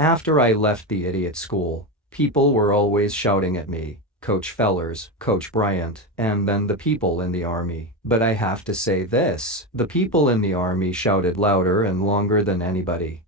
After I left the idiot school, people were always shouting at me, Coach Fellers, Coach Bryant, and then the people in the army. But I have to say this, the people in the army shouted louder and longer than anybody.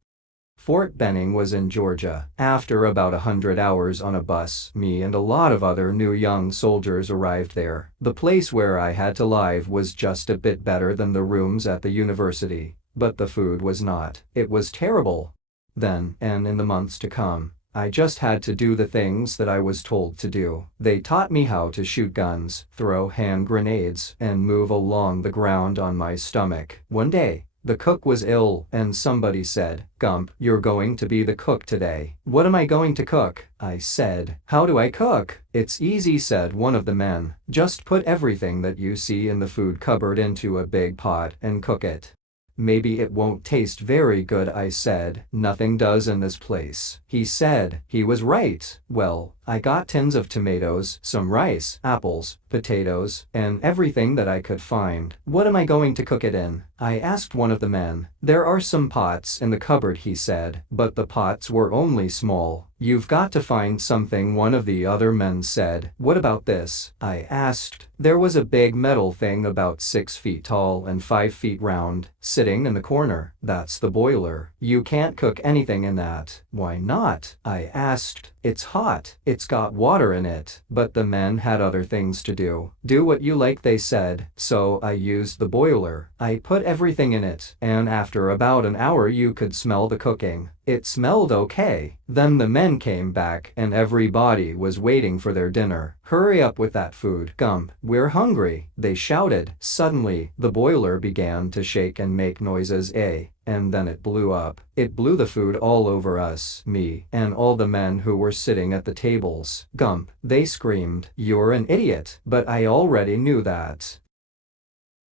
Fort Benning was in Georgia. After about 100 hours on a bus, me and a lot of other new young soldiers arrived there. The place where I had to live was just a bit better than the rooms at the university, but the food was not. It was terrible. Then, and in the months to come, I just had to do the things that I was told to do. They taught me how to shoot guns, throw hand grenades, and move along the ground on my stomach. One day, the cook was ill, and somebody said, "Gump, you're going to be the cook today." "What am I going to cook?" I said. "How do I cook?" "It's easy," said one of the men. "Just put everything that you see in the food cupboard into a big pot and cook it." "Maybe it won't taste very good," I said. "Nothing does in this place." He said he was right. Well, I got tins of tomatoes, some rice, apples, potatoes, and everything that I could find. "What am I going to cook it in?" I asked one of the men. "There are some pots in the cupboard," he said, but the pots were only small. "You've got to find something," one of the other men said. "What about this?" I asked. There was a big metal thing about 6 feet tall and 5 feet round, sitting in the corner. "That's the boiler. You can't cook anything in that." "Why not?" I asked. "It's hot. It's got water in it." But the men had other things to do. "Do what you like," they said. So I used the boiler. I put everything in it, and after about an hour you could smell the cooking. It smelled okay. Then the men came back and everybody was waiting for their dinner. "Hurry up with that food, Gump. We're hungry," they shouted. Suddenly, the boiler began to shake and make noises, and then it blew up. It blew the food all over us, me, and all the men who were sitting at the tables. "Gump," they screamed, "you're an idiot." But I already knew that.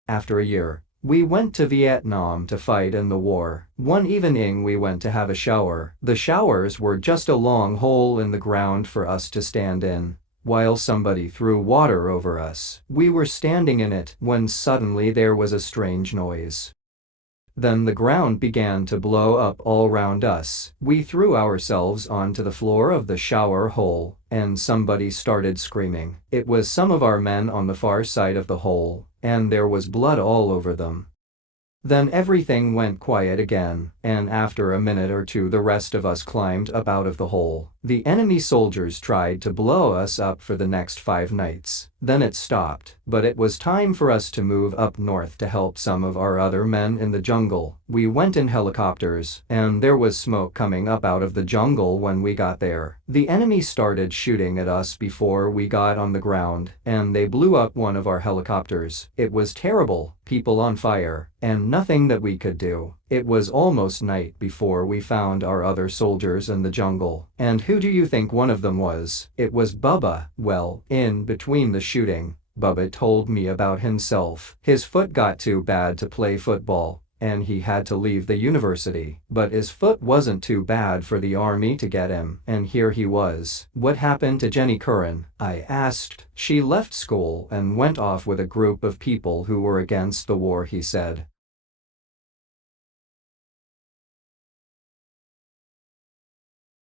After a year, we went to Vietnam to fight in the war. One evening we went to have a shower. The showers were just a long hole in the ground for us to stand in, while somebody threw water over us. We were standing in it when suddenly there was a strange noise. Then the ground began to blow up all around us. We threw ourselves onto the floor of the shower hole, and somebody started screaming. It was some of our men on the far side of the hole, and there was blood all over them. Then everything went quiet again, and after a minute or two the rest of us climbed up out of the hole. The enemy soldiers tried to blow us up for the next 5 nights. Then it stopped, but it was time for us to move up north to help some of our other men in the jungle. We went in helicopters, and there was smoke coming up out of the jungle when we got there. The enemy started shooting at us before we got on the ground, and they blew up one of our helicopters. It was terrible, people on fire, and nothing that we could do. It was almost night before we found our other soldiers in the jungle. And who do you think one of them was? It was Bubba. Well, in between the shooting, Bubba told me about himself. His foot got too bad to play football, and he had to leave the university. But his foot wasn't too bad for the army to get him, and here he was. "What happened to Jenny Curran?" I asked. "She left school and went off with a group of people who were against the war," he said.